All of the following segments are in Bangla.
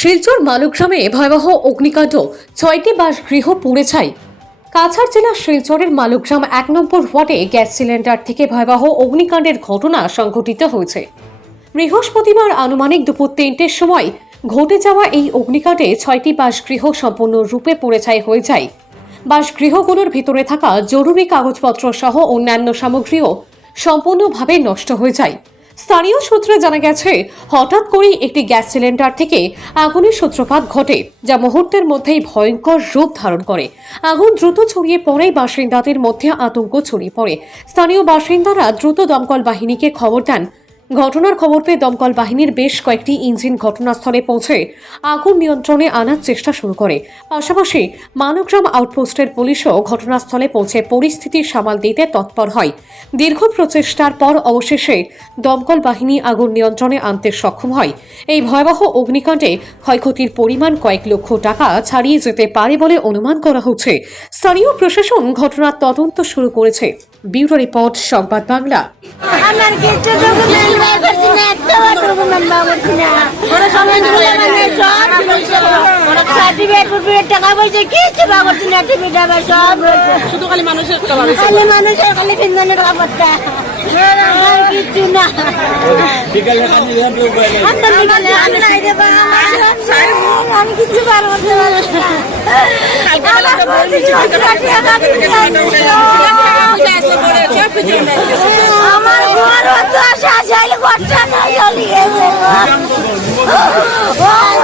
শিলচর মালুগ্রামে ভয়াবহ অগ্নিকাণ্ড। ছয়টি বাসগৃহ পুড়ে ছাই। কাছাড় জেলার শিলচরের মালুগ্রাম এক নম্বর ওয়ার্ডে গ্যাস সিলিন্ডার থেকে ভয়াবহ অগ্নিকাণ্ডের ঘটনা সংঘটিত হয়েছে। বৃহস্পতিবার আনুমানিক দুপুর তিনটের সময় ঘটে যাওয়া এই অগ্নিকাণ্ডে ছয়টি বাস বাসগৃহ সম্পূর্ণরূপে পুড়ে ছাই হয়ে যায়। বাসগৃহগুলোর ভিতরে থাকা জরুরি কাগজপত্র সহ অন্যান্য সামগ্রীও সম্পূর্ণভাবে নষ্ট হয়ে যায়। স্থানীয় সূত্রে জানা গেছে, হঠাৎ করেই একটি গ্যাস সিলিন্ডার থেকে আগুনের সূত্রপাত ঘটে, যা মুহূর্তের মধ্যেই ভয়ঙ্কর রূপ ধারণ করে। আগুন দ্রুত ছড়িয়ে পড়ে, বাসিন্দাদের মধ্যে আতঙ্ক ছড়িয়ে পড়ে। স্থানীয় বাসিন্দারা দ্রুত দমকল বাহিনীকে খবর দেন। ঘটনার খবর পেয়ে দমকল বাহিনীর বেশ কয়েকটি ইঞ্জিন ঘটনাস্থলে পৌঁছে আগুন নিয়ন্ত্রণে আনার চেষ্টা শুরু করে। পাশাপাশি মানবগ্রাম আউটপোস্টের পুলিশও ঘটনাস্থলে পৌঁছে পরিস্থিতি সামাল দিতে তৎপর হয়। দীর্ঘ প্রচেষ্টার পর অবশেষে দমকল বাহিনী আগুন নিয়ন্ত্রণে আনতে সক্ষম হয়। এই ভয়াবহ অগ্নিকাণ্ডে ক্ষয়ক্ষতির পরিমাণ কয়েক লক্ষ টাকা ছাড়িয়ে যেতে পারে বলে অনুমান করা হচ্ছে। স্থানীয় প্রশাসন ঘটনার তদন্ত শুরু করেছে। ব্যুরো রিপোর্ট সংবাদ বাংলা। আমার কিছু ডকুমেন্ট বার করছি না একটা ডকুমেন্ট বার করছি না। ডকুমেন্টগুলো মানে সব সার্টিফিকেট ফুটিফিকেট টাকা পয়সা কিছু বার করছি না টিভি ডাবা সব শুধু খালি মানুষের টাকা রয়েছে। খালি মানুষের খালি তিনজনের টাকা পড়তা আর কিছু না। আমি নাই রে বাবা, আমার- আমি কিছু বার করতে পারব না। আমার ঘর তো আসা যাইলে ঘরটা না চলে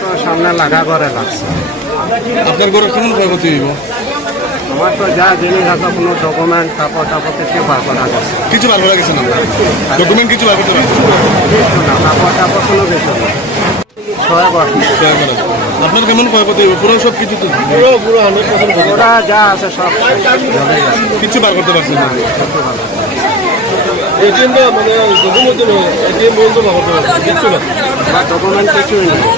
তো সামনে লাগা করে লাগছে। আপনার ঘরে কেমন ক্ষয়ক্ষতি হইব? আমার তো যা জিনিস আছে কোনো ডকুমেন্ট কাপড় টাপড় কিছু বার করা গেছে কিছু বার করা গেছে না? ডকুমেন্ট কিছু বার করতে পারবেন কিছু না কাপড় টাপড় কোনো কিছু না। ছয় আছে। আপনার কেমন ক্ষয়ক্ষতি? পুরো সব কিছু তো পুরো পুরো হান্ড্রেড পার্সেন্ট ওরা যা আছে সব কিছু বার করতে পারছেন না। কিছু এটিএমটা মানে ডকুমেন্ট এটিএম বার করতে কিচ্ছু না। ডকুমেন্ট কিছুই গেছে